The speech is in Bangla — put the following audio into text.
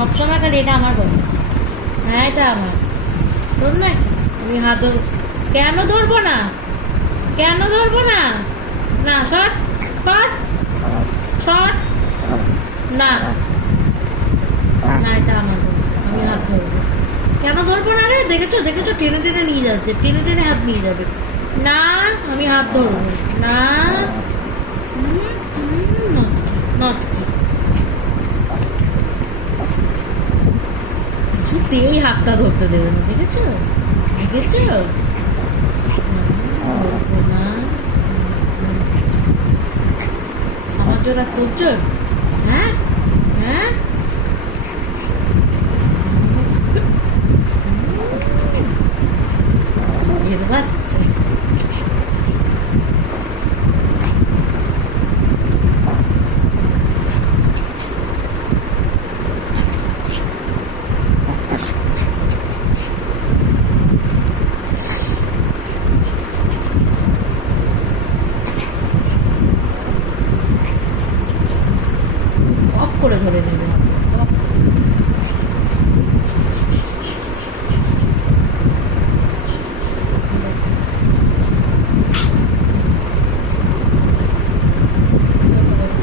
সবসময় খালি এটা আমার বল হ্যাঁ এটা আমার। তোর না আমি হাত ধর কেন ধরবো না? কেন ধরবো না? না, শট শট শট, না। না, এটা আমার আমি হাত ধরবো। কেন ধরবো না রে? দেখেছ দেখেছ? টেনে টেনে নিয়ে যাচ্ছে। টেনে টেনে হাত নিয়ে যাবে। না, আমি হাত ধরবো। না। কিছুতেই হাতটা ধরতে দেবে না দেখেছ দেখেছ। আমার জোর আর তোর জোর? হ্যাঁ? হ্যাঁ? 过来头的那边。